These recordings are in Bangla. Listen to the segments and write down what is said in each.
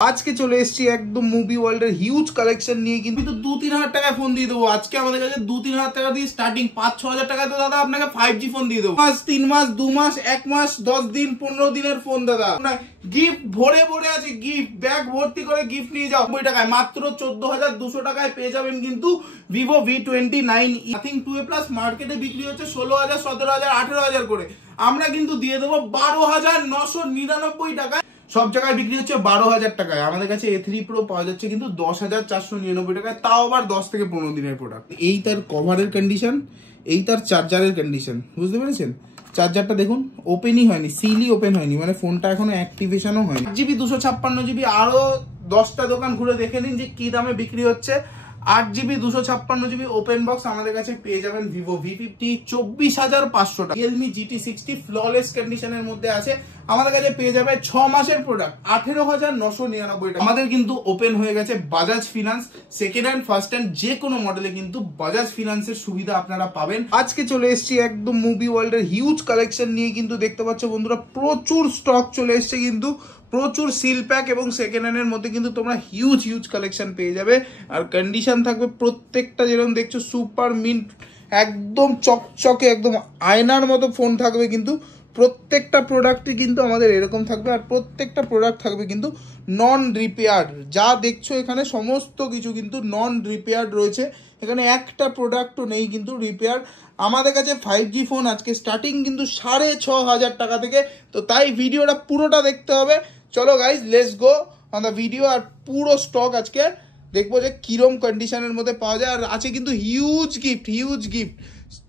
আজকে চলে এসেছি একদম মুভি ওয়ার্ল্ডের হিউজ কালেকশন নিয়ে, কিন্তু 2-3 হাজার টাকায় ফোন দিয়ে দেবো। আজকে আমাদের কাছে 2-3 হাজার টাকা দিয়ে স্টার্টিং, 5-6 হাজার টাকায় তো দাদা আপনাকে 5G ফোন দিয়ে দেবো। 3 মাস 2 মাস 1 মাস 10 দিন 15 দিনের ফোন দাদা। গিফট ভরে ভরে আছে, গিফট ব্যাগ ভর্তি করে গিফট নিয়ে যাও। 90 টাকায় মাত্র 14,200 টাকায় পেয়ে যাবেন কিন্তু Vivo V29 nothing 2A plus. মার্কেটে বিক্রি হচ্ছে 16,000 17,000 18,000 করে, আমরা কিন্তু দিয়ে দেবো 12,999 টাকায়। সব জায়গায় বিক্রি হচ্ছে 12,000 টাকায়, আমাদের কাছে A3 Pro পাওয়া যাচ্ছে কিন্তু 10,499 টাকায়, তাও আবার 10 থেকে 15 দিনের প্রোডাক্ট। এই তার কভারের কন্ডিশন, এই তার চার্জারের কন্ডিশন, বুঝতে পেরেছেন? চার্জারটা দেখুন, ওপেনই হয়নি, সিলই ওপেন হয়নি, মানে ফোনটা এখনো অ্যাক্টিভেশনও হয়নি। 8GB 256GB, আরো 10টা দোকান ঘুরে দেখে নিন যে কি দামে বিক্রি হচ্ছে। 8GB 256GB ওপেন বক্স আমাদের কাছে পেয়ে যাবেন ভিভো V50 24,500 টাকা। রিয়েলমি GT60 ফ্ললেস কন্ডিশনের মধ্যে আছে, আমাদের কাছে পেয়ে যাবে 6 মাসের প্রোডাক্ট 18,999 টাকা। আমাদের কিন্তু ওপেন হয়ে গেছে Bajaj finance, second hand first hand যে কোনো মডেলে কিন্তু বাজাজ ফিনান্সের সুবিধা আপনারা পাবেন। আজকে চলে এসেছি একদম মুভি ওয়ার্ল্ডের হিউজ কালেকশন নিয়ে, কিন্তু দেখতে পাচ্ছ বন্ধুরা প্রচুর স্টক চলে এসেছে, কিন্তু প্রচুর সিল প্যাক এবং সেকেন্ড হ্যান্ডের মধ্যে কিন্তু তোমরা হিউজ কালেকশন পেয়ে যাবে। আর কন্ডিশন থাকবে প্রত্যেকটা যেরকম দেখছো সুপার মিন্ট, একদম চকচকে একদম আয়নার মতো ফোন থাকবে, কিন্তু প্রত্যেকটা প্রোডাক্টই কিন্তু আমাদের এরকম থাকবে। আর প্রত্যেকটা প্রোডাক্ট থাকবে কিন্তু নন রিপেয়ার্ড, যা দেখছো এখানে সমস্ত কিছু কিন্তু নন রিপেয়ার্ড রয়েছে, এখানে একটা প্রোডাক্টও নেই কিন্তু রিপেয়ার। আমাদের কাছে 5G ফোন আজকে স্টার্টিং কিন্তু 6,500 টাকা থেকে, তো তাই ভিডিওটা পুরোটা দেখতে হবে। চলো guys, let's go on the video. আর পুরো স্টক আজকে দেখবো যে কিরম কন্ডিশনের মধ্যে পাওয়া যায়, আর আছে কিন্তু হিউজ গিফট,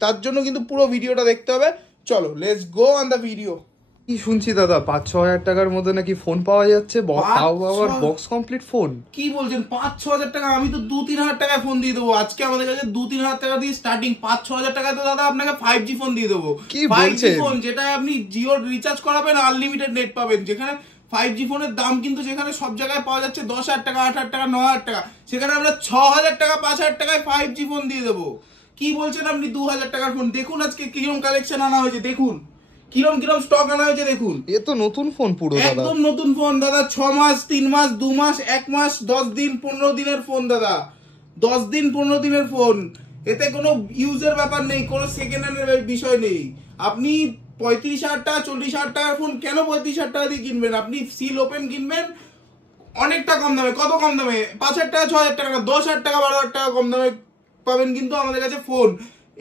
তার জন্য কিন্তু পুরো ভিডিওটা দেখতে হবে। চলো let's go on the video. কি শুনছি দাদা 5-6 হাজার টাকার মধ্যে নাকি ফোন পাওয়া যাচ্ছে, তাও আবার বক্স কমপ্লিট ফোন? কি বলছেন 5-6 হাজার টাকা? আমি তো 2-3 হাজার টাকায় ফোন দিয়ে দেবো। আজকে আমাদের কাছে 2-3 হাজার টাকা দিয়ে স্টার্টিং, 5-6 হাজার টাকায় তো দাদা আপনাকে 5G ফোন দিয়ে দেবো। 5G ফোন যেটা আপনি জিওর রিচার্জ করাবেন, আনলিমিটেড নেট পাবেন। যেখানে 5G ফোনের দাম কিন্তু যেখানে সব জায়গায় পাওয়া যাচ্ছে 10,000 টাকা 8,000 টাকা 9,000 টাকা, সেখানে আমরা 6,000 টাকা 5,000 টাকায় 5G ফোন দিয়ে দেবো। কি বলছেন আপনি 2,000 টাকার ফোন? দেখুন আজকে কিরম কালেকশন আনা হয়েছে, দেখুন কিরম স্টক আনা হয়েছে, দেখুন। এ তো নতুন ফোন পুরো দাদা, একদম নতুন ফোন দাদা। 6 মাস 3 মাস 2 মাস 1 মাস 10 দিন 15 দিনের ফোন দাদা, 10 দিন 15 দিনের ফোন। এতে কোনো ইউজের ব্যাপার নেই, কোনো সেকেন্ড হ্যান্ডের বিষয় নেই। আপনি 35,000 টাকা 40,000 টাকার ফোন কেন 35,000 টাকা দিয়ে কিনবেন? আপনি সিল ওপেন কিনবেন অনেকটা কম দামে। কত কম দামে? 5,000 টাকা 6,000 টাকা 10,000 টাকা 12,000 টাকা কম দামে পাবেন কিন্তু আমাদের কাছে ফোন।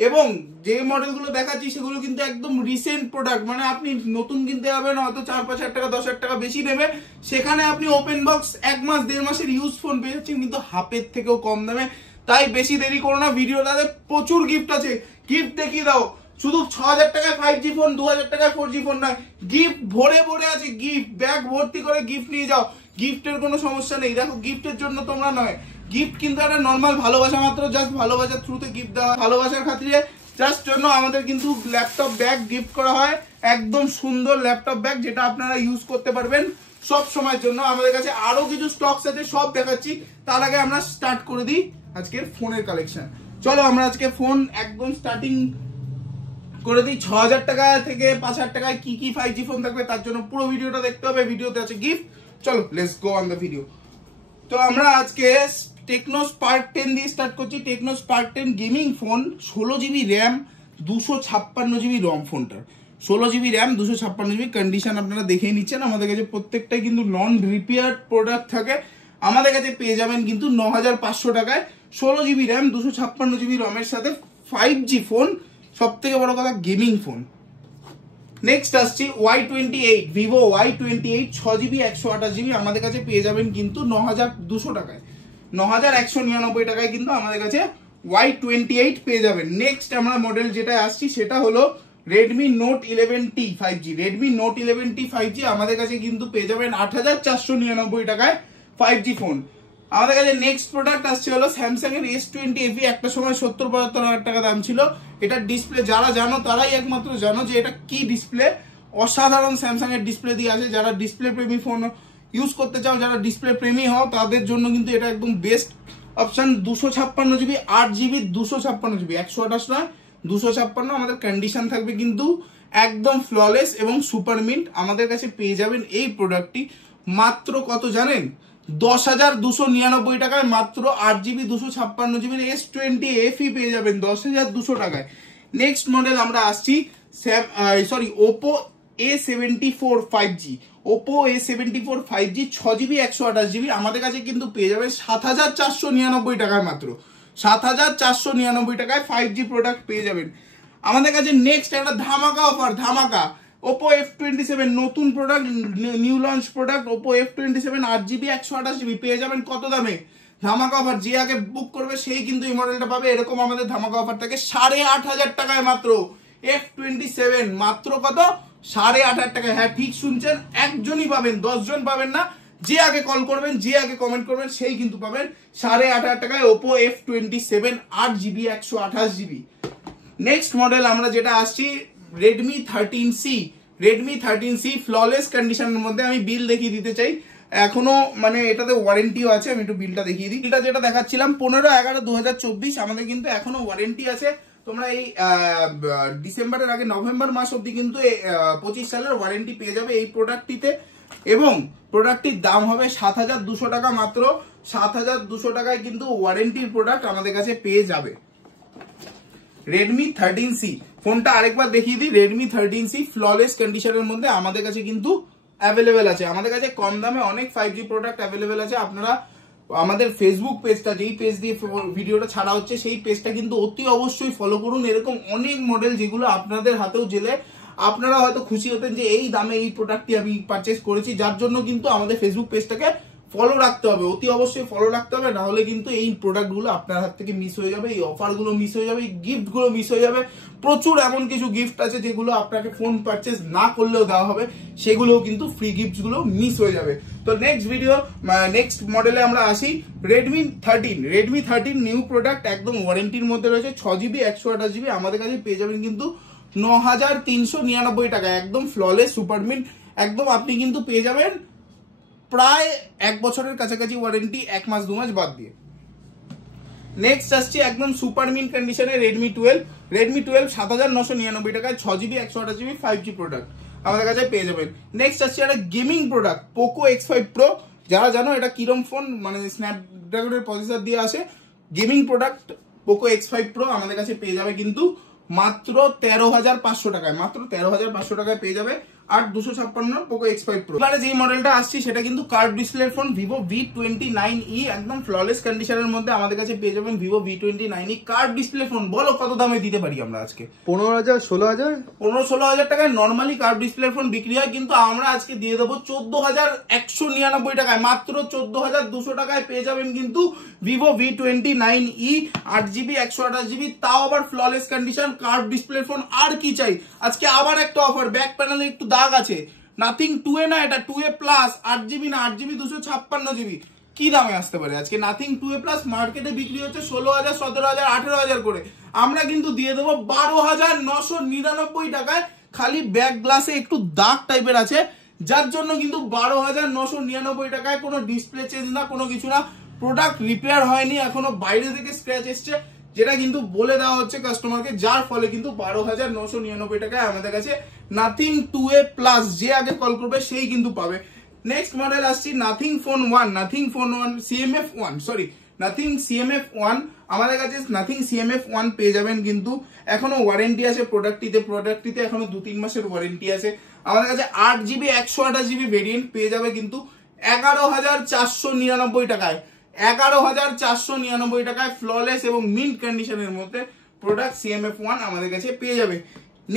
এবং যে মডেলগুলো দেখাচ্ছি সেগুলো কিন্তু একদম রিসেন্ট প্রোডাক্ট, মানে আপনি নতুন কিনতে যাবেন হয়তো 4-5,000 টাকা 10,000 টাকা বেশি নেবে, সেখানে আপনি ওপেন বক্স 1 মাস 1.5 মাসের ইউজ ফোন পেয়ে যাচ্ছেন কিন্তু হাফের থেকেও কম দামে। তাই বেশি দেরি করো না, ভিডিওটাতে প্রচুর গিফট আছে, গিফট দেখিয়ে দাও। শুধু 6,000 টাকায় 5G ফোন, 2,000 টাকায় 4G ফোন নয়, গিফট ভরে ভরে আছে, গিফট ব্যাগ ভর্তি করে গিফট নিয়ে যাও। গিফটের কোনো সমস্যা নেই। দেখো গিফটের জন্য তোমরা নয়, গিফট কিন্তু একটা নর্মাল ভালোবাসা মাত্র, জাস্ট ভালোবাসার থ্রুতে গিফট দেওয়া, ভালোবাসার খাতিরে জাস্ট জন্য আমাদের কিন্তু ল্যাপটপ ব্যাগ গিফট করা হয়, একদম সুন্দর ল্যাপটপ ব্যাগ যেটা আপনারা ইউজ করতে পারবেন সব সময়ের জন্য। আমাদের কাছে আরো কিছু স্টকস আছে, সব দেখাচ্ছি। তার আগে আমরা স্টার্ট করে দিই আজকের ফোনের কালেকশন। চলো আমরা আজকে ফোন একদম স্টার্টিং করে দিই। 6,000 টাকা থেকে 5,000 টাকায় কি 5G ফোন থাকবে, তার জন্য পুরো ভিডিওটা দেখতে হবে, ভিডিওতে আছে গিফট। চলো let's go on the video. তো আমরা আজকে টেকনো স্পার্ক 10 দিয়ে স্টার্ট করছি। Tecno Spark 10 gaming phone, 16GB RAM 256GB রম। ফোনটার 16GB র্যাম 256GB, কন্ডিশন আপনারা দেখেই নিচ্ছেন। আমাদের কাছে প্রত্যেকটাই কিন্তু নন রিপেয়ার্ড প্রোডাক্ট থাকে। আমাদের কাছে পেয়ে যাবেন কিন্তু 9,500 টাকায় 16GB র্যাম 256GB রমের সাথে 5G ফোন, সব থেকে বড় কথা গেমিং ফোন। নেক্সট আসছি Y28, Vivo Y28 6GB 128GB, আমাদের কাছে পেয়ে যাবেন কিন্তু 9,200 টাকায়, 9,199 টাকায় কিন্তু আমাদের কাছে Y28 পেয়ে যাবেন। নেক্সট আমরা মডেল যেটা আসছি সেটা হলো Redmi Note 11T 5G। Redmi Note 11T 5G আমাদের কাছে কিন্তু পেয়ে যাবেন 8,499 টাকায় 5G ফোন। আমাদের কাছে নেক্সট প্রোডাক্ট আসছে হলো স্যামসাং এর S20 FE। একটা সময় 70-72 হাজার টাকা দাম ছিল। এটার ডিসপ্লে যারা জানো তারাই একমাত্র জানো যে এটা কি ডিসপ্লে, অসাধারণ স্যামসাং এর ডিসপ্লে দিয়ে আছে। যারা ডিসপ্লে প্রেমী ফোন ইউজ করতে চাও, যারা ডিসপ্লে প্রেমী হও, তাদের জন্য কিন্তু এটা একদম best option. 256GB 8GB 256GB, 128 নয় 256। আমাদের কন্ডিশন থাকবে কিন্তু একদম ফ্ললেস এবং সুপার মিন্ট। আমাদের কাছে পেয়ে যাবেন এই প্রোডাক্টটি মাত্র কত জানেন? 10,299 টাকায় মাত্র 8GB 256GB S20 FE পেয়ে যাবেন 10,200 টাকায়। নেক্সট মডেল আমরা আসছি Oppo A74 5G। Oppo A74 5G 6GB 128GB আমাদের কাছে কিন্তু পেয়ে যাবেন 7,499 টাকায় মাত্র 7,499 টাকায় 5G প্রোডাক্ট পেয়ে যাবেন আমাদের কাছে। নেক্সট একটা ধামাকা অফার, ধামাকা ওপো F27 নতুন product, new launch product Oppo F27 8GB 128GB পেয়ে যাবেন কত দামে? ধামাকা অফার, যে আগে বুক করবে সেই কিন্তু এই মডেলটা পাবে। এরকম আমাদের ধামাকা অফার থাকে 8,500 টাকায় মাত্র F27, মাত্র কত? 8,500 টাকায়। হ্যাঁ ঠিক শুনছেন, একজনই পাবেন, 10 জন পাবেন না। যে আগে কল করবেন, যে আগে কমেন্ট করবেন সেই কিন্তু পাবেন 8,500 টাকায় Oppo F27 8GB 128GB। Next model আমরা যেটা আসছি Redmi 13C। Redmi 13C flawless কন্ডিশনের মধ্যে। আমি বিল দেখিয়ে দিতে চাই, এখনো মানে এটাতে ওয়ারেন্টিও আছে। আমি একটু বিলটা দেখিয়ে দিই। বিলটা যেটা দেখাচ্ছিলাম 15/11/2024 আমাদের কিন্তু এখনো ওয়ারেন্টি আছে। তোমরা এই ডিসেম্বরের আগে নভেম্বর মাস অব্দি কিন্তু 25 সালের ওয়ারেন্টি পেয়ে যাবে এই প্রোডাক্টটিতে। এবং প্রোডাক্টটির দাম হবে 7,200 টাকা মাত্র। 7,200 টাকায় কিন্তু ওয়ারেন্টির প্রোডাক্ট আমাদের কাছে পেয়ে যাবে। Redmi 13C ফোনটা আরেকবার দেখিয়ে দিই। Redmi 13C ফ্ললেস কন্ডিশনের মধ্যে আমাদের কাছে কিন্তু অ্যাভেলেবেল আছে। আমাদের কাছে কম দামে অনেক 5G প্রোডাক্ট অ্যাভেলেবেল আছে। আপনারা আমাদের ফেসবুক পেজটা, যেই পেজ দিয়ে ভিডিওটা ছাড়া হচ্ছে সেই পেজটা কিন্তু অতি অবশ্যই ফলো করুন। এরকম অনেক মডেল যেগুলো আপনাদের হাতেও জেলে আপনারা হয়তো খুশি হতেন যে এই দামে এই প্রোডাক্টটি আমি পারচেস করেছি। যার জন্য কিন্তু আমাদের ফেসবুক পেজটাকে ফলো রাখতে হবে, অতি অবশ্যই ফলো রাখতে হবে, না হলে কিন্তু এই প্রোডাক্টগুলো আপনার হাত থেকে মিস হয়ে যাবে, এই অফারগুলো মিস হয়ে যাবে, এই গিফটগুলো মিস হয়ে যাবে। প্রচুর এমন কিছু গিফট আছে যেগুলো আপনাকে ফোন পারচেস না করলেও দেওয়া হবে, সেগুলোও কিন্তু ফ্রি গিফটগুলো মিস হয়ে যাবে। তো নেক্সট মডেলে আমরা আসি Redmi 13 নিউ প্রোডাক্ট, একদম ওয়ারেন্টির মধ্যে রয়েছে। 6GB 128GB আমাদের কাছে পেয়ে যাবেন কিন্তু 9,399 টাকা, একদম ফ্ললেস সুপারমিন। একদম আপনি কিন্তু পেয়ে যাবেন প্রায় 1 বছরের কাছাকাছি ওয়ারেন্টি, 1 মাস 2 মাস বাদ দিয়ে। নেক্সট আসছে একদম সুপার মিন কন্ডিশনে Redmi 12 7,999 টাকায় 6GB 128GB 5G প্রোডাক্ট আমাদের কাছে পেয়ে যাবেন। নেক্সট আসছে একটা gaming product Poco X5 Pro। যারা জানো এটা কিরম ফোন, মানে স্ন্যাপড্রাগনের প্রসেসর দিয়ে আসে। Gaming product Poco X5 Pro আমাদের কাছে পেয়ে যাবে কিন্তু মাত্র 13,500 টাকায়, মাত্র 13,500 টাকায় পেয়ে যাবে। 8,256 Poco X5 Pro। এবারে যে মডেলটা আসছে সেটা কিন্তু curve display phone Vivo V29e, একদম ফ্ললেস কন্ডিশনের মধ্যে আমাদের কাছে পেয়ে যাবেন Vivo V29e curve display phone. বলো কত দামে দিতে পারি আমরা আজকে? 15,000 16,000 15-16,000 টাকায় নর্মালি কার্ভ ডিসপ্লে ফোন বিক্রি হয়, কিন্তু আমরা আজকে দিয়ে দেবো 14,199 টাকায়, মাত্র 14,200 টাকায় পেয়ে যাবেন কিন্তু Vivo V29e 8GB 128GB, তাও আবার flawless condition curve display phone. আর কি চাই? আজকে আবার একটা অফার, ব্যাক প্যানেলে একটু দাগ আছে, নাথিং 2A না, এটা 2A প্লাস, 8GB না, 8GB 256GB। কি দামে আসতে পারে আজকে? নাথিং 2A প্লাস মার্কেটে বিক্রি হচ্ছে 16,000 17,000 18,000 করে, আমরা কিন্তু দিয়ে দেবো 12,999 টাকায়। খালি ব্যাক গ্লাসে একটু দাগ টাইপের আছে, যার জন্য কিন্তু 12,999 টাকায়। কোনো ডিসপ্লে চেঞ্জ না, কোনো কিছু না, প্রোডাক্ট রিপেয়ার হয়নি এখনো, বাইরে থেকে স্ক্র্যাচ এসছে, যেটা কিন্তু বলে দেওয়া হচ্ছে কাস্টমারকে, যার ফলে কিন্তু 12,999 টাকায় আমাদের কাছে নাথিং 2A প্লাস, যে আগে কল করবে সেই কিন্তু পাবে। নেক্সট মডেল আসছি নাথিং ফোন 1 নাথিং CMF1 আমাদের কাছে নাথিং CMF1 পেয়ে যাবেন কিন্তু এখনো ওয়ারেন্টি আছে প্রোডাক্টটিতে এখনো 2-3 মাসের ওয়ারেন্টি আছে। আমাদের কাছে 8GB 128GB ভেরিয়েন্ট পেয়ে যাবে কিন্তু 11,499 টাকায়, 11,499 টাকায় ফ্ললেস এবং মিন্ট কন্ডিশনের মধ্যে প্রোডাক্ট CMF1 আমাদের কাছে পেয়ে যাবে।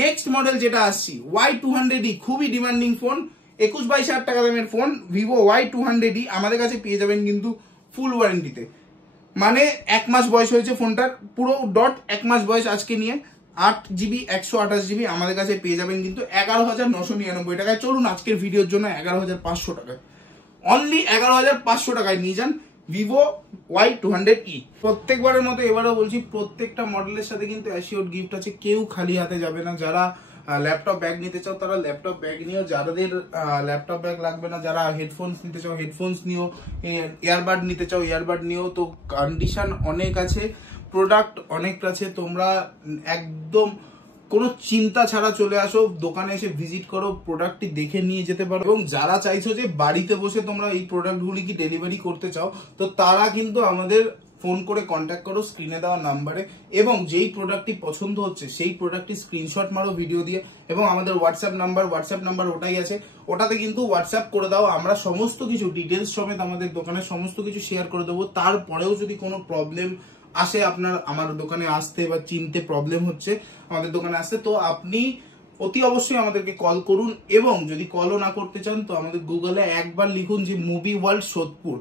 নেক্সট মডেল যেটা আসছি Y200e, খুবই ডিমান্ডিং ফোন, 21-22 হাজার টাকা দামের ফোন Vivo Y200e আমাদের কাছে পেয়ে যাবেন কিন্তু ফুল ওয়ারেন্টিতে। মানে 1 মাস বয়স হয়েছে ফোনটার, পুরো ডট 1 মাস বয়স আজকে নিয়ে। 8GB 128GB আমাদের কাছে পেয়ে যাবেন কিন্তু 11,999 টাকায়। চলুন আজকের ভিডিওর জন্য 11,500 টাকায়, অনলি 11,500 টাকায় নিয়ে যান Vivo Y200e। প্রত্যেকবারের মতো এবারও বলছি, প্রত্যেকটা মডেলের সাথে কিন্তু অ্যাসিওর গিফট আছে, কেউ খালি হাতে যাবে না। যারা ল্যাপটপ ব্যাগ নিতে চাও তারা ল্যাপটপ ব্যাগ নিও, যাদের ল্যাপটপ ব্যাগ লাগবে না, যারা হেডফোনস নিতে চাও হেডফোনস নিও, ইয়ারবাড নিতে চাও ইয়ারবাড নিও। তো কন্ডিশন অনেক আছে, প্রোডাক্ট অনেক আছে, তোমরা একদম কোনো চিন্তা ছাড়া চলে আসো, দোকানে এসে ভিজিট করো, প্রোডাক্টটি দেখে নিয়ে যেতে পারো। এবং যারা চাইছো যে বাড়িতে বসে তোমরা এই প্রোডাক্টগুলি কি ডেলিভারি করতে চাও, তো তারা কিন্তু আমাদের ফোন করে কন্ট্যাক্ট করো স্ক্রিনে দেওয়া নাম্বারে, এবং যেই প্রোডাক্টটি পছন্দ হচ্ছে সেই প্রোডাক্টটি স্ক্রিনশট মারো ভিডিও দিয়ে, এবং আমাদের হোয়াটসঅ্যাপ নাম্বার ওটাই আছে, ওটাতে কিন্তু হোয়াটসঅ্যাপ করে দাও। আমরা সমস্ত কিছু ডিটেলস সমেত আমাদের দোকানের সমস্ত কিছু শেয়ার করে দেবো। তারপরেও যদি কোনো প্রবলেম আসে আপনার আমার দোকানে আসতে বা চিনতে প্রবলেম হচ্ছে আমাদের দোকানে আসতে, তো আপনি অতি অবশ্যই আমাদেরকে কল করুন। এবং যদি কলও না করতে চান তো আমাদের গুগলে একবার লিখুন যে movie world Sodepur,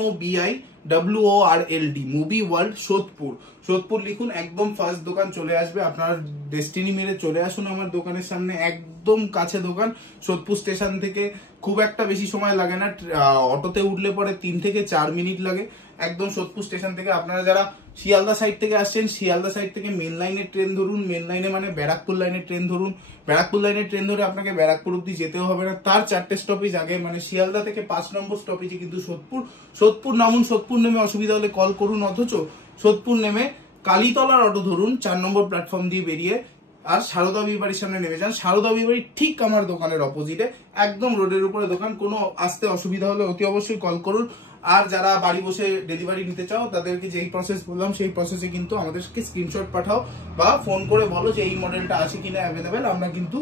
MOBIWORLD, movie world Sodepur লিখুন, একদম ফার্স্ট দোকান চলে আসবে। আপনার ডেস্টিনি মেরে চলে আসুন আমার দোকানের সামনে, একদম কাছে দোকান। সোদপুর স্টেশন থেকে খুব একটা বেশি সময় লাগে না, অটোতে উঠলে পরে 3 থেকে 4 মিনিট লাগে একদম সোদপুর স্টেশন থেকে। আপনারা যারা শিয়ালদা সাইড থেকে আসছেন, শিয়ালদা সাইড থেকে মেন লাইনের ট্রেন ধরুন, মেন লাইনে মানে ব্যারাকপুর লাইনের ট্রেন ধরুন, ব্যারাকপুর লাইনের ট্রেন ধরে আপনাকে ব্যারাকপুর অব্দি যেতেও হবে না, তার 4টে স্টপেজ আগে, মানে শিয়ালদা থেকে 5 নম্বর স্টপেজে কিন্তু সোদপুর নামুন। সোদপুর নেমে অসুবিধা হলে কল করুন, অথচ সোদপুর নেমে কালীতলার অটো ধরুন 4 নম্বর প্ল্যাটফর্ম দিয়ে বেরিয়ে, আর সারদা বিবাড়ির সামনে নেমে যান। সারদা বিবাড়ি ঠিক আমার দোকানের অপোজিটে, একদম রোডের উপরে দোকান। কোনো আসতে অসুবিধা হলে অতি অবশ্যই কল করুন। আর যারা বাড়ি বসে ডেলিভারি নিতে চাও তাদেরকে যেই প্রসেস বললাম সেই প্রসেসে কিন্তু আমাদেরকে স্ক্রিনশট পাঠাও বা ফোন করে বলো যে এই মডেলটা আছে কিনা অ্যাভেলেবেল, আমরা কিন্তু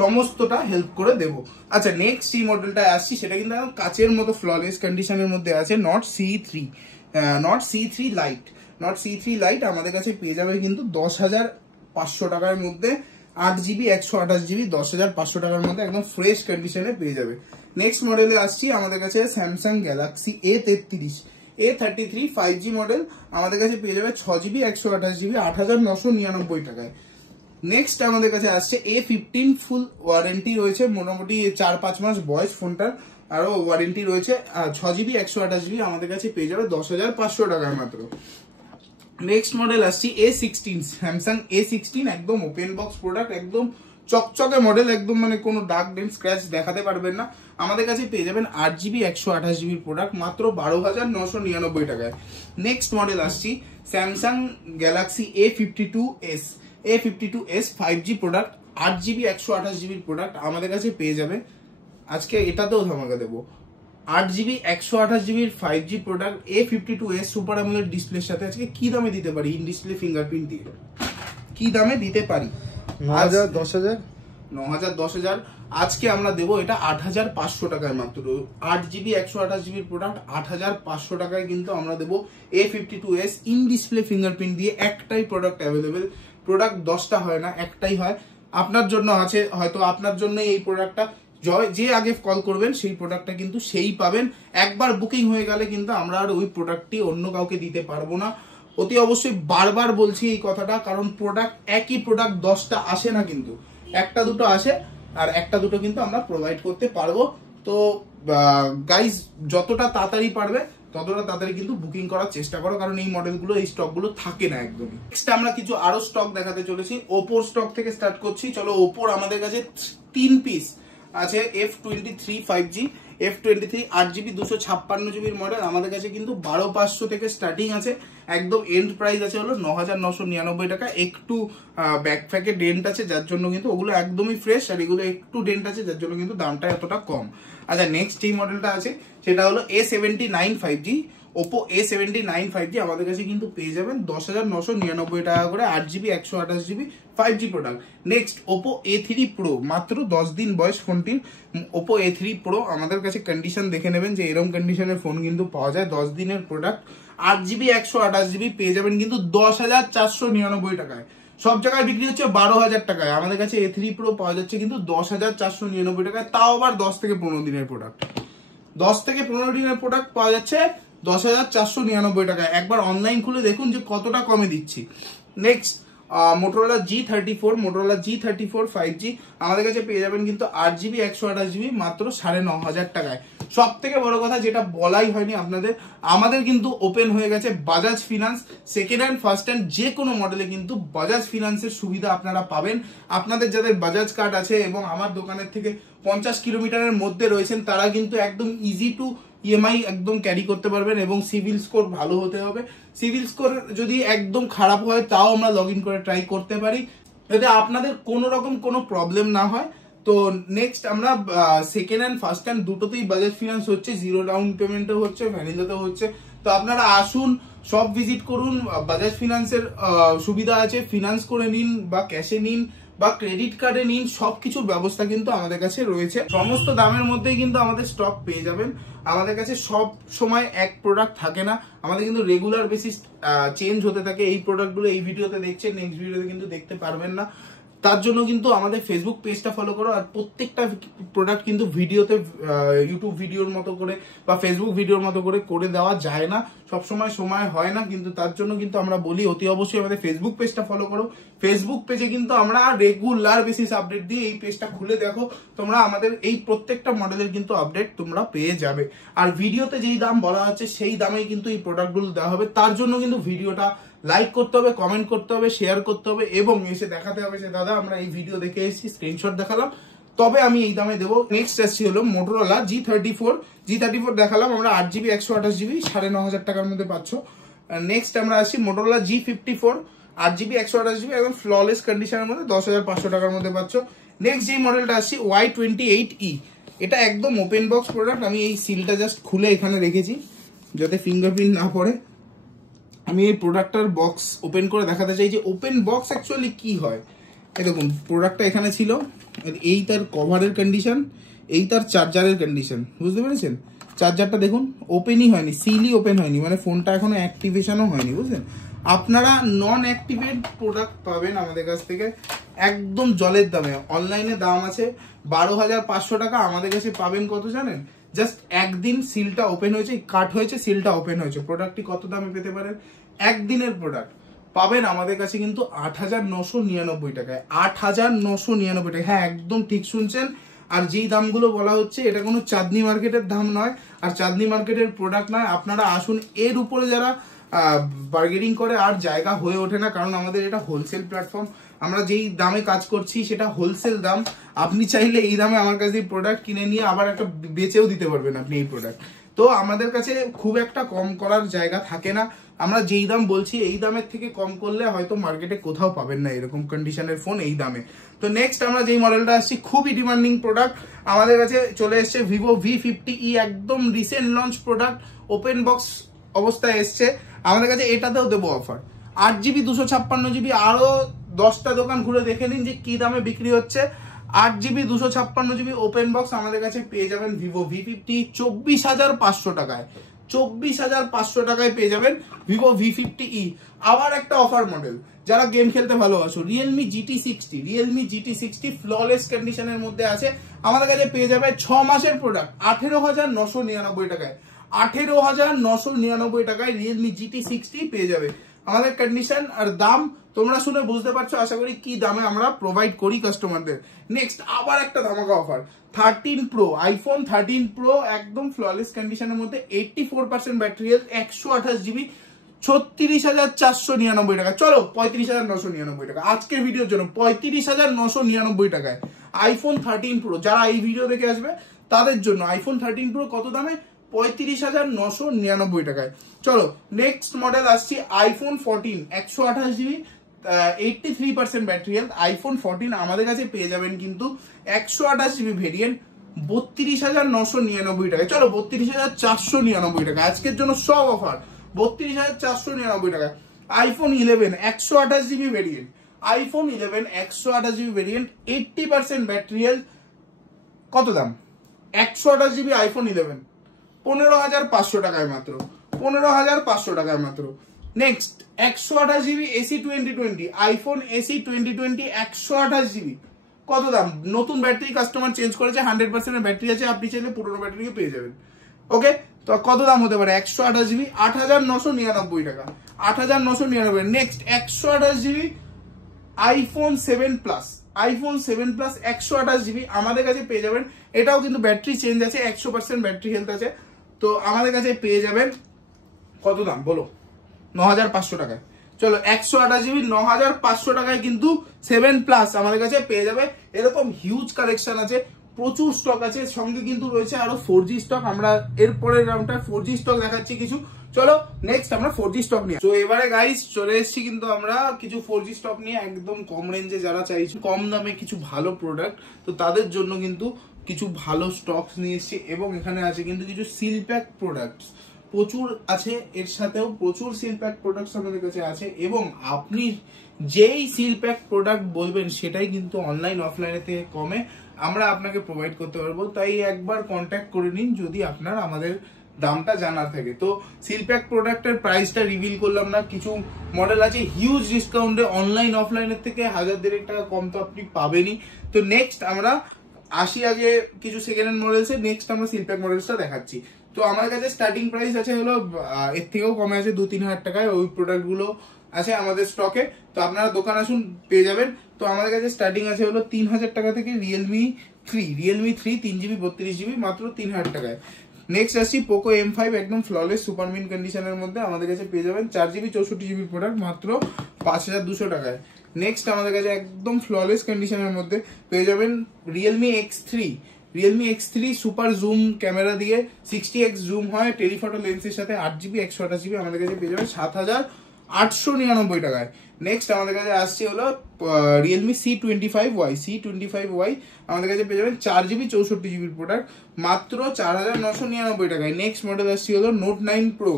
সমস্তটা হেল্প করে দেব। আচ্ছা, নেক্সট এই মডেলটা আসছি, সেটা কিন্তু কাচের মতো ফ্ললেস কন্ডিশনের মধ্যে আছে, নট C3 লাইট আমাদের কাছে পেয়ে যাবে কিন্তু 10,500 টাকার মধ্যে, 8GB 128GB 10,500 টাকার মধ্যে একদম ফ্রেশ কন্ডিশনে পেয়ে যাবে। নেক্সট মডেলে আসছি, আমাদের কাছে Samsung Galaxy A33 5G model আমাদের কাছে পেয়ে যাবে 6GB 128GB 8,999 টাকায়। নেক্সট আমাদের কাছে আসছে A15 ফুল ওয়ারেন্টি রয়েছে, মোটামুটি 4-5 মাস বয়স ফোনটার, আরো ওয়ারেন্টি রয়েছে, 6GB 128GB আমাদের কাছে পেয়ে যাবে 10,500 টাকার মাত্র। নেক্সট মডেল আসছি A16, স্যামসাং A16, একদম ওপেন বক্স প্রোডাক্ট, একদম চকচকে মডেল, একদম মানে কোনো ডার্ক ডেন্ট স্ক্র্যাচ দেখাতে পারবেন না। আমাদের কাছে পেয়ে যাবেন 8GB 128GB প্রোডাক্ট মাত্র 12,999 টাকায়। নেক্সট মডেল আসছি Samsung Galaxy A52s 5G product, 8GB 128GB product আমাদের কাছে পেয়ে যাবে, আজকে এটাতেও ধামাকা দেবো, 8GB 128GB 5G product A52s super AMOLED ডিসপ্লের সাথে আজকে কি দামে দিতে পারি, ইন ডিসপ্লে ফিঙ্গারপ্রিন্ট দিয়ে কি দামে দিতে পারি? 9,000 10,000 9,000 10,000, আজকে আমরা দেবো এটা 8,500 টাকায় মাত্র। 8GB 128GB প্রোডাক্ট 8,500 টাকায় কিন্তু আমরা দেবো A52s ইন ডিসপ্লে ফিঙ্গারপ্রিন্ট দিয়ে। একটাই প্রোডাক্ট অ্যাভেলেবেল, প্রোডাক্ট 10টা হয় না, একটাই হয়। আপনার জন্য আছে, হয়তো আপনার জন্য এই প্রোডাক্টটা, যে আগে কল করবেন সেই প্রোডাক্টটা কিন্তু সেই পাবেন। একবার বুকিং হয়ে গেলে কিন্তু আমরা আর ওই প্রোডাক্টটি অন্য কাউকে দিতে পারবো না। অতি অবশ্যই বারবার বলছি এই কথাটা, কারণ একই প্রোডাক্ট 10টা আসে না, কিন্তু একটা দুটো আসে, আর একটা দুটো কিন্তু আমরা প্রোভাইড করতে পারবো। তো গাইজ, যতটা তাড়াতাড়ি পারবে ততটা তাড়াতাড়ি কিন্তু বুকিং করার চেষ্টা করো, কারণ এই মডেলগুলো, এই স্টকগুলো থাকে না একদমই। নেক্সট আমরা কিছু আরো স্টক দেখাতে চলেছি, ওপোর স্টক থেকে স্টার্ট করছি। চলো, ওপোর আমাদের কাছে 3 পিস আছে F23 5G, F23 8GB 256GB model আমাদের কাছে কিন্তু 12,500 থেকে স্টার্টিং আছে, একদম এন্ড প্রাইস আছে হলো 9,999 টাকা। একটু ব্যাকপ্যাকে ডেন্ট আছে যার জন্য কিন্তু ওগুলো একদমই ফ্রেশ, আর এগুলো একটু ডেন্ট আছে যার জন্য কিন্তু দামটা এতটা কম। আচ্ছা, নেক্সট এই মডেলটা আছে সেটা হলো A79 5G, Oppo A79 5G আমাদের কাছে কিন্তু পেয়ে যাবেন 10,999 টাকা করে, 8GB 128GB 5G product. Next Oppo A3 Pro, মাত্র 10 দিন বয়স ফোনটির। ওপো A3 Pro আমাদের কাছে কন্ডিশন দেখে নেবেন যে এরকম কন্ডিশনের ফোন কিন্তু পাওয়া যায়, 10 দিনের প্রোডাক্ট, 8GB 128GB পেয়ে যাবেন কিন্তু 10,499 টাকায়। সব জায়গায় বিক্রি হচ্ছে 12,000 টাকায়, আমাদের কাছে A3 Pro পাওয়া যাচ্ছে কিন্তু 10,499 টাকায়, তাও আবার 10 থেকে 15 দিনের প্রোডাক্ট। 10 থেকে 15 দিনের প্রোডাক্ট পাওয়া যাচ্ছে 10,499 টাকায়। একবার অনলাইন খুলে দেখুন যে কতটা কমে দিচ্ছি। নেক্সট মোটোরোলা G34 5G আমাদের কাছে পেয়ে যাবেন কিন্তু 8GB 128GB মাত্র 9,500 টাকায়। সব থেকে বড় কথা যেটা বলাই হয়নি আপনাদের, আমাদের কিন্তু ওপেন হয়ে গেছে Bajaj finance, second hand first hand যে কোনো মডেলে কিন্তু বাজাজ ফিনান্সের সুবিধা আপনারা পাবেন। আপনাদের যাদের বাজাজ কার্ড আছে এবং আমার দোকানের থেকে 50 কিলোমিটারের মধ্যে রয়েছেন, তারা কিন্তু একদম ইজি টু EMI একদম ক্যারি করতে পারবেন, এবং সিভিল স্কোর ভালো হতে হবে। সিভিল স্কোর যদি একদম খারাপ হয় তাও আমরা লগ ইন করে ট্রাই করতে পারি। যাতে আপনাদের কোনো রকম কোনো প্রবলেম না হয়। তো নেক্সট আমরা সেকেন্ড হ্যান্ড ফার্স্ট হ্যান্ড দুটোতেই বাজাজ ফিনান্স হচ্ছে, জিরো ডাউন পেমেন্টও হচ্ছে, ভ্যানিলাতেও হচ্ছে। তো আপনারা আসুন, সব ভিজিট করুন। বাজাজ ফিনান্সের সুবিধা আছে, ফিনান্স করে নিন বা ক্যাশে নিন বা ক্রেডিট কার্ডে নিন, সবকিছুর ব্যবস্থা কিন্তু আমাদের কাছে রয়েছে। সমস্ত দামের মধ্যেই কিন্তু আমাদের স্টক পেয়ে যাবেন। আমাদের কাছে সব সময় এক প্রোডাক্ট থাকে না, আমাদের কিন্তু রেগুলার বেসিস চেঞ্জ হতে থাকে। এই প্রোডাক্টগুলো এই ভিডিওতে দেখছেন, নেক্সট ভিডিওতে কিন্তু দেখতে পারবেন না। তার জন্য কিন্তু আমাদের ফেসবুক পেজটা ফলো করো। আর প্রত্যেকটা প্রোডাক্ট কিন্তু ভিডিওতে ইউটিউব ভিডিওর মতো করে বা ফেসবুক ভিডিওর মতো করে দেওয়া যায় না, সবসময় সময় হয় না। কিন্তু তার জন্য কিন্তু আমরা বলি অতি অবশ্যই আমাদের ফেসবুক পেজটা ফলো করো। ফেসবুক পেজে কিন্তু আমরা রেগুলার বেসিস আপডেট দিই। এই পেজটা খুলে দেখো, তোমরা আমাদের এই প্রত্যেকটা মডেলের কিন্তু আপডেট তোমরা পেয়ে যাবে। আর ভিডিওতে যেই দাম বলা হচ্ছে সেই দামেই কিন্তু এই প্রোডাক্টগুলো দেওয়া হবে। তার জন্য কিন্তু ভিডিওটা লাইক করতে হবে, কমেন্ট করতে হবে, শেয়ার করতে হবে এবং এসে দেখাতে হবে যে দাদা আমরা এই ভিডিও দেখে এসেছি, স্ক্রিনশট দেখালাম, তবে আমি এই দামে দেবো। নেক্সট আসছি হলো মোটরোলা G34 দেখালাম আমরা 8GB 128GB 9,500 টাকার মধ্যে পাচ্ছ। নেক্সট আমরা আসছি মোটরোলা G54 8GB 128GB একদম ফ্ললেস কন্ডিশনের মধ্যে 10,500 টাকার মধ্যে পাচ্ছ। নেক্সট যেই মডেলটা আসছি Y28E, এটা একদম ওপেন বক্স প্রোডাক্ট। আমি এই সিলটা জাস্ট খুলে এখানে রেখেছি যাতে ফিঙ্গারপ্রিন্ট না পড়ে। আমি এই প্রোডাক্টটার বক্স ওপেন করে দেখাতে চাই যে ওপেন বক্স অ্যাকচুয়ালি কি হয়। এই দেখুন প্রোডাক্টটা এখানে ছিল, এই তার কভারের কন্ডিশন, এই তার চার্জারের কন্ডিশন, বুঝতে পেরেছেন? চার্জারটা দেখুন ওপেনই হয়নি, সিলই ওপেন হয়নি, মানে ফোনটা এখনো অ্যাক্টিভেশনও হয়নি, বুঝলেন? আপনারা নন অ্যাক্টিভেট প্রোডাক্ট পাবেন আমাদের কাছ থেকে একদম জলের দামে। অনলাইনে দাম আছে 12,500 টাকা, আমাদের কাছে পাবেন কত জানেন? জাস্ট একদিন সিলটা ওপেন হয়েছে, কাট হয়েছে, সিলটা ওপেন হয়েছে। প্রোডাক্টটি কত দামে পেতে পারেন? একদিনের প্রোডাক্ট পাবেন আমাদের কাছে কিন্তু 8,999 টাকায়। 8,999 টাকা, হ্যাঁ একদম ঠিক শুনছেন। আর যেই দামগুলো বলা হচ্ছে এটা কোনো চাঁদনি মার্কেটের দাম নয়, আর চাঁদনি মার্কেটের প্রোডাক্ট নয়। আপনারা আসুন, এর উপরে যারা বার্গেনিং করে আর জায়গা হয়ে ওঠে না, কারণ আমাদের এটা হোলসেল প্ল্যাটফর্ম। আমরা যেই দামে কাজ করছি সেটা হোলসেল দাম। আপনি চাইলে এই দামে আমার কাছে প্রোডাক্ট কিনে নিয়ে আবার একটা বেচেও দিতে পারবেন আপনি এই প্রোডাক্ট। তো আমাদের কাছে খুব একটা কম করার জায়গা থাকে না। আমরা যেই দাম বলছি এই দামের থেকে কম করলে হয়তো মার্কেটে কোথাও পাবেন না এরকম কন্ডিশনের ফোন এই দামে। তো নেক্সট আমরা যেই মডেলটা আসছি, খুবই ডিমান্ডিং প্রোডাক্ট, আমাদের কাছে চলে এসছে ভিভো V50E, একদম recent launch product, open box অবস্থায় এসছে আমাদের কাছে। এটাতেও দেবো অফার 8GB 256GB। আরো 10টা দোকান ঘুরে দেখে নিন যে কি দামে বিক্রি হচ্ছে। 8GB 256GB ওপেন বক্স আমাদের কাছে পেয়ে যাবেন ভিভো V50 24,500 টাকায়। 24,500 টাকায় পেয়ে যাবেন ভিভো V50E। আবার একটা অফার মডেল, যারা গেম খেলতে ভালোবাসো, রিয়েলমি GT60 ফ্ললেস কন্ডিশনের মধ্যে আছে, আমাদের কাছে পেয়ে যাবে 6 মাসের প্রোডাক্ট 18,999 টাকায়। 18,999 টাকায় রিয়েলমি GT60 পেয়ে যাবে। আমাদের কন্ডিশন আর দাম তোমরা শুনে বুঝতে পারছো আশা করি কি দামে আমরা প্রোভাইড করি কাস্টমারদের। নেক্সট আবার একটা ধামাকা অফার, 13 Pro, আইফোন 13 Pro একদম ফ্ললেস কন্ডিশনের মধ্যে, 84% ব্যাটারি হেলথ, 128GB 36,499 টাকা। চলো 35,999 টাকা আজকের ভিডিওর জন্য, 35,999 টাকায় আইফোন 13 Pro। যারা এই ভিডিও দেখে আসবে তাদের জন্য আইফোন 13 Pro কত দামে? 35,999 টাকায়। চলো নেক্সট মডেল আসছি iPhone 14, 128GB 83% battery health, iPhone 14 আমাদের কাছে পেয়ে যাবেন কিন্তু 128GB ভেরিয়েন্ট 32,999 টাকায়। চলো 32,499 টাকা আজকের জন্য সব অফার, 32,499 টাকা। IPhone 11 128GB variant, iPhone 11 128GB variant, 80% battery health, কত দাম? 128GB আইফোন 11 15,500 টাকায় মাত্র, 15,500 টাকায় মাত্র। Next 128GB AC 2020, iPhone AC 2020 128GB, কত দাম? নতুন ব্যাটারি কাস্টমার চেঞ্জ করেছে, 100% ব্যাটারি আছে, আপনি চাইলে পুরোনো ব্যাটারিকে পেয়ে যাবেন। ওকে, তো কত দাম হতে পারে? 128GB 8,999 টাকা, 8,999। Next 128GB iPhone 7 plus, iPhone 7 plus 128GB আমাদের কাছে পেয়ে যাবেন। এটাও কিন্তু ব্যাটারি চেঞ্জ আছে, 100% ব্যাটারি হেলথ আছে। তো আমাদের কাছে পেয়ে যাবেন কত দাম বলো? 9,500 টাকায়। চলো 128GB 9,500 টাকায় কিন্তু 7 প্লাস আমাদের কাছে পেয়ে যাবে। এরকম হিউজ কালেকশন আছে, প্রচুর স্টক আছে, সঙ্গে কিন্তু রয়েছে আরো 4G স্টক। আমরা এরপরের রাউন্ডটা 4G স্টক দেখাচ্ছি কিছু। চলো নেক্সট আমরা 4G স্টক নিয়ে। তো এবারে গাইস চলে এসেছি কিন্তু আমরা কিছু 4G স্টক নিয়ে, একদম কম রেঞ্জে যারা চাইছে কম দামে কিছু ভালো প্রোডাক্ট, তো তাদের জন্য কিন্তু কিছু ভালো স্টকস নিয়ে এসেছি। এবং এখানে আছে কিন্তু কিছু সিল প্যাক প্রোডাক্টস প্রচুর আছে, এর সাথেও প্রচুর সিল প্যাক প্রোডাক্টস আমাদের কাছে আছে। এবং আপনি যেই সিল প্যাক প্রোডাক্ট বলবেন সেটাই কিন্তু অনলাইন অফলাইনের থেকে কমে আমরা আপনাকে প্রোভাইড করতে পারবো। তাই একবার কন্ট্যাক্ট করে নিন যদি আপনার আমাদের দামটা জানার থাকে। তো সিল প্যাক প্রোডাক্টের প্রাইসটা রিভিল করলাম না, কিছু মডেল আছে হিউজ ডিসকাউন্টে, অনলাইন অফলাইনের থেকে 1000 টাকা কম তো আপনি পাবেনই। তো নেক্সট আমরা আসি আগে কিছু সেকেন্ড হ্যান্ড মডেলসে। নেক্সট আমরা সিল প্যাক মডেলসটা দেখাচ্ছি। তো আমার কাছে স্টার্টিং প্রাইস আছে হলো এর থেকেও কমে আছে 2-3 হাজার টাকায়, ওই প্রোডাক্টগুলো আছে আমাদের স্টকে। তো আপনারা দোকান আসুন পেয়ে যাবেন। তো আমাদের কাছে স্টার্টিং আছে হলো 3000 টাকা থেকে রিয়েলমি 3 3GB 32GB মাত্র 3000 টাকায়। নেক্সট আসছি পোকো M5, একদম ফ্ললেস সুপার মিন কন্ডিশনের মধ্যে আমাদের কাছে পেয়ে যাবেন 4GB 64GB প্রোডাক্ট মাত্র 5200 টাকায়। নেক্সট আমাদের কাছে একদম ফ্ললেস কন্ডিশনের মধ্যে পেয়ে যাবেন Realme X3 super zoom camera দিয়ে 60x জুম হয়, টেলিফটো লেন্সের সাথে 8GB 128GB আমাদের কাছে পেয়ে যাবেন 7899 টাকায়। নেক্সট আমাদের কাছে আসছে হলো রিয়েলমি C25Y আমাদের কাছে পেয়ে যাবেন 4GB 64GB প্রোডাক্ট মাত্র 4999 টাকায়। নেক্সট মডেল আসছে হলো note 9 pro,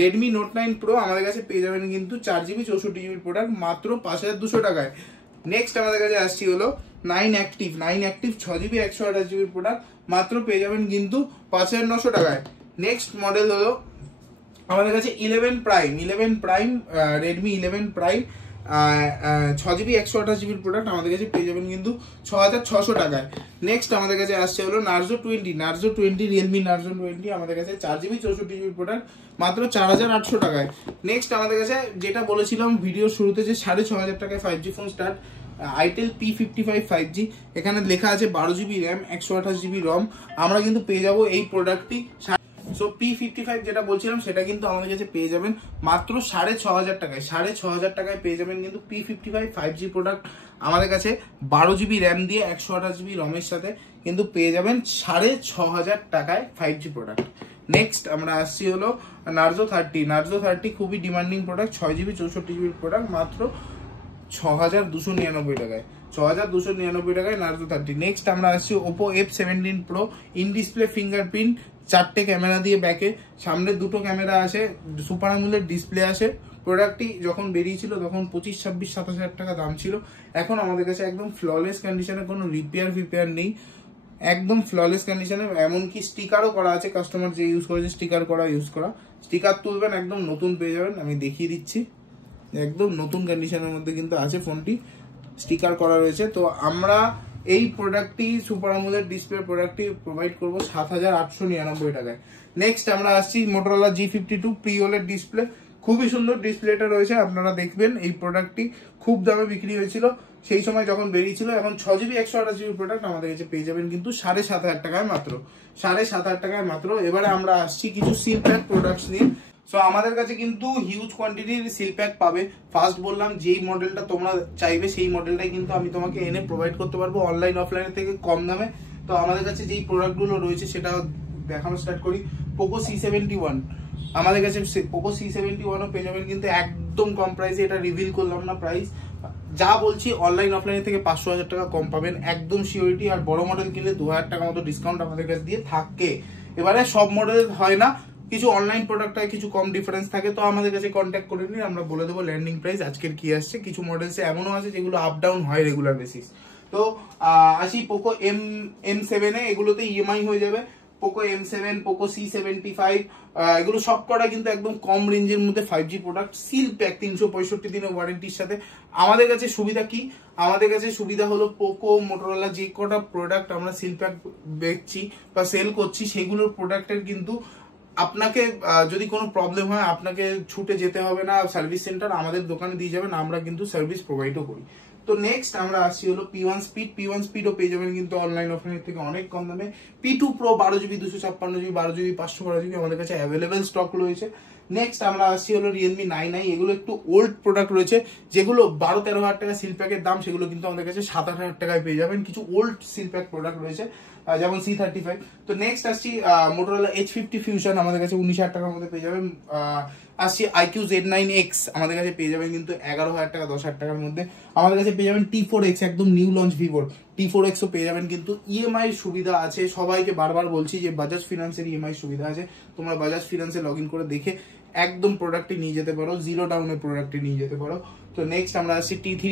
Redmi note 9 pro আমাদের কাছে পেয়ে যাবেন কিন্তু 4GB 64GB প্রোডাক্ট মাত্র 5200 টাকায়। নেক্সট আমাদের কাছে আসছি হলো 9 অ্যাক্টিভ 6GB 128GB প্রোডাক্ট মাত্র পেয়ে যাবেন কিন্তু 5900 টাকায়। নেক্সট মডেল হলো আমাদের কাছে 11 prime Redmi 11 prime 6GB 128GB product আমাদের কাছে পেয়ে যাবেন কিন্তু 6600 টাকায়। নেক্সট আমাদের কাছে আসছে হলো নার্জো 20 রিয়েলমি নার্জো 20 আমাদের কাছে 4GB 64GB প্রোডাক্ট মাত্র 4800 টাকায়। নেক্সট আমাদের কাছে যেটা বলেছিলাম ভিডিওর শুরুতে যে 6500 টাকায় 5G phone start, itel P55 5G, এখানে লেখা আছে 12GB র্যাম 128GB রম, আমরা কিন্তু পেয়ে যাবো এই প্রোডাক্টটি। সো P55 যেটা বলছিলাম সেটা কিন্তু আমাদের কাছে পেয়ে যাবেন মাত্র 6500 টাকায়। 6500 টাকায় পেয়ে যাবেন কিন্তু P55 5G প্রোডাক্ট আমাদের কাছে 12GB র্যাম দিয়ে 128GB রমের সাথে কিন্তু পেয়ে যাবেন 6500 টাকায় 5G প্রোডাক্ট। নেক্সট আমরা আসছি হলো নার্জো 30 খুবই demanding product, 6GB 64GB product মাত্র 6299 টাকায়। 6299 টাকায় নার্জো 30। নেক্সট আমরা আসছি Oppo F17 pro, in display fingerprint, 4টে ক্যামেরা দিয়ে ব্যাকে, সামনে 2টো ক্যামেরা আসে, সুপার আমোলেড ডিসপ্লে আসে। প্রোডাক্টটি যখন বেরিয়েছিল তখন 25, 26, 27 টাকা দাম ছিল। এখন আমাদের কাছে একদম ফ্ললেস কন্ডিশনে, কোনো রিপেয়ার নেই, একদম ফ্ললেস কন্ডিশনে, এমনকি স্টিকারও করা আছে। কাস্টমার যে ইউজ করেছে স্টিকার করা, স্টিকার তুলবেন একদম নতুন পেয়ে যাবেন। আমি দেখিয়ে দিচ্ছি, একদম নতুন কন্ডিশনের মধ্যে কিন্তু আছে ফোনটি, স্টিকার করা রয়েছে। তো আমরা এই প্রোডাক্টটি সুপার আমোলেড ডিসপ্লে প্রোডাক্টটি প্রোভাইড করবো 7899 টাকায়। নেক্সট আমরা আসছি Motorola G52 pre OLED display, খুবই সুন্দর ডিসপ্লেটা রয়েছে, আপনারা দেখবেন। এই প্রোডাক্টটি খুব দামে বিক্রি হয়েছিল সেই সময় যখন বেরিয়েছিল। এখন 6GB 128GB প্রোডাক্ট আমাদের কাছে পেয়ে যাবেন কিন্তু 7500 টাকায় মাত্র, 7500 টাকায় মাত্র। এবারে আমরা আসছি কিছু সিল প্যাক প্রোডাক্টস নিয়ে। সো আমাদের কাছে কিন্তু হিউজ কোয়ান্টিটির সিল প্যাক পাবে। ফার্স্ট বললাম যেই মডেলটা তোমরা চাইবে সেই মডেলটাই কিন্তু আমি তোমাকে এনে প্রোভাইড করতে পারবো অনলাইন অফলাইনের থেকে কম দামে। তো আমাদের কাছে যেই প্রোডাক্টগুলো রয়েছে সেটা দেখানো স্টার্ট করি। পোকো C71 আমাদের কাছে পোকো C71ও পেয়ে যাবেন কিন্তু একদম কম প্রাইসে, এটা রিভিল করলাম না প্রাইস, যা বলছি অনলাইন অফলাইনের থেকে 500-1000 টাকা কম পাবেন একদম সিওরিটি। আর বড় মডেল কিনলে 2000 টাকা মতো ডিসকাউন্ট আমাদের কাছে দিয়ে থাকে। এবারে সব মডেল হয় না, কিছু অনলাইন প্রোডাক্ট হয়, কিছু কম ডিফারেন্স থাকে। তো আমাদের কাছে কন্ট্যাক্ট করে নিন, আমরা বলে দেবো ল্যান্ডিং প্রাইস আজকের কি আসছে। কিছু মডেলসে এমনও আছে যেগুলো আপ ডাউন হয় রেগুলার বেসিস। তো আসি পোকো M7 এ, এগুলোতে ইএমআই হয়ে যাবে। পোকো M7, পোকো C75 এগুলো সব কটা কিন্তু একদম কম রেঞ্জের মধ্যে 5G প্রোডাক্ট, সিল প্যাক 365 দিনের ওয়ারেন্টির সাথে। আমাদের কাছে সুবিধা কি? আমাদের কাছে সুবিধা হলো পোকো মোটরোলা যে কটা প্রোডাক্ট আমরা সিল প্যাক বেচছি বা সেল করছি সেগুলোর প্রোডাক্টের কিন্তু আপনাকে যদি কোনো প্রবলেম হয় আপনাকে ছুটে যেতে হবে না সার্ভিস সেন্টার, আমাদের দোকানে দিয়ে যাবেন, আমরা কিন্তু সার্ভিস প্রোভাইডও করি। তো নেক্সট আমরা আসছি হলো P1 স্পিড। P1 স্পিডও পেয়ে যাবেন কিন্তু অনলাইন অফলাইনের থেকে অনেক কম দামে। P2 pro 12GB 256GB 12GB 512GB আমাদের কাছে অ্যাভেলেবেল স্টক রয়েছে। নেক্সট আমরা আসছি হলো Realme 9i। এগুলো একটু ওল্ড প্রোডাক্ট রয়েছে, যেগুলো 12-13 হাজার টাকা সিল প্যাকের দাম, সেগুলো কিন্তু আমাদের কাছে 7-8 হাজার টাকায় পেয়ে যাবেন। কিছু ওল্ড সিল প্যাক প্রোডাক্ট রয়েছে যেমন C35। তো নেক্সট আসছি Motorola H50 Fusion, আমাদের কাছে 19,000 টাকার মধ্যে পেয়ে যাবেন। আসছি IQ Z9X, আমাদের কাছে পেয়ে যাবেন কিন্তু 11,000 টাকা 10,000 টাকার মধ্যে। আমাদের কাছে পেয়ে যাবেন T4X, একদম নিউ লঞ্চ ভিভোর T4X ও পেয়ে যাবেন কিন্তু। ইএমআই সুবিধা আছে, সবাইকে বারবার বলছি যে বাজাজ ফিনান্সের ইএমআই সুবিধা আছে, তোমরা বাজাজ ফিনান্সে লগ ইন করে দেখে একদম প্রোডাক্টে নিয়ে যেতে পারো, জিরো ডাউনের প্রোডাক্টে নিয়ে যেতে পারো। তো নেক্সট আমরা আসছি T3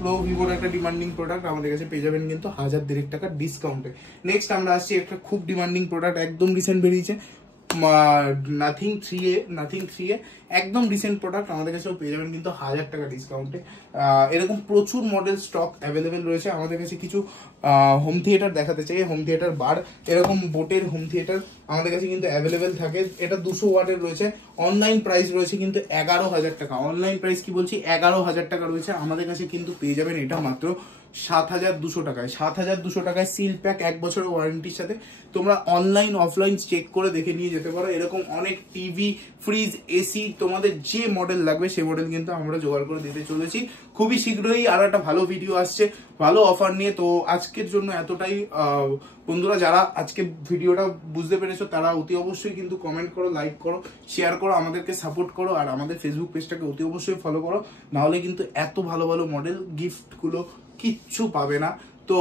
Pro ভিভোর একটা ডিমান্ডিং প্রোডাক্ট, আমাদের কাছে পেয়ে যাবেন কিন্তু 1,000 টাকা ডিসকাউন্টে। নেক্সট আমরা আসছি একটা খুব ডিমান্ডিং প্রোডাক্ট, একদম রিসেন্ট বেরিয়েছে, নাথিং 3A একদম রিসেন্ট প্রোডাক্ট, আমাদের কাছেও পেয়ে যাবেন কিন্তু 1,000 টাকা ডিসকাউন্টে। এরকম প্রচুর মডেল স্টক অ্যাভেলেবেল রয়েছে আমাদের কাছে। কিছু হোম থিয়েটার দেখাতে চাই, হোম থিয়েটার বার, এরকম বোটের হোম থিয়েটার আমাদের কাছে কিন্তু অ্যাভেলেবেল থাকে। এটা 200 ওয়াটের রয়েছে, অনলাইন প্রাইস রয়েছে কিন্তু 11,000 টাকা। অনলাইন প্রাইস কি বলছি, 11,000 টাকা রয়েছে, আমাদের কাছে কিন্তু পেয়ে যাবেন এটা মাত্র 7,200 টাকায়। 7,200 টাকায় সিল প্যাক, 1 বছরের ওয়ারেন্টির সাথে। তোমরা অনলাইন অফলাইন চেক করে দেখে নিয়ে যেতে পারো। এরকম অনেক টিভি, ফ্রিজ, এসি, তোমাদের যে মডেল লাগবে সেই মডেল কিন্তু আমরা জোগাড় করে দিতে চলেছি। খুবই শীঘ্রই আর একটা ভালো ভিডিও আসছে ভালো অফার নিয়ে। তো আজকের জন্য এতটাই। বন্ধুরা, যারা আজকে ভিডিওটা বুঝতে পেরেছো তারা অতি অবশ্যই কিন্তু কমেন্ট করো, লাইক করো, শেয়ার করো, আমাদেরকে সাপোর্ট করো, আর আমাদের ফেসবুক পেজটাকে অতি অবশ্যই ফলো করো। নাহলে কিন্তু এত ভালো ভালো মডেল গিফটগুলো কিচ্ছু পাবে না। তো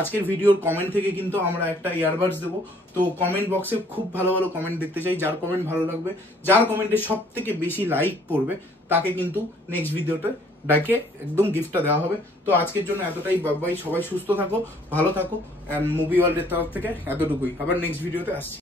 আজকের ভিডিওর কমেন্ট থেকে কিন্তু আমরা একটা ইয়ারবাডস দেবো। তো কমেন্ট বক্সে খুব ভালো ভালো কমেন্ট দেখতে চাই, যার কমেন্ট ভালো লাগবে, যার কমেন্টে সব থেকে বেশি লাইক পড়বে, তাকে কিন্তু নেক্সট ভিডিওটা ডাকে একদম গিফটটা দেওয়া হবে। তো আজকের জন্য এতটাই, বাই। সবাই সুস্থ থাকো, ভালো থাকো, এন্ড মুভি ওয়ার্ল্ডের তরফ থেকে এতটুকুই। আবার নেক্সট ভিডিওতে আসছি।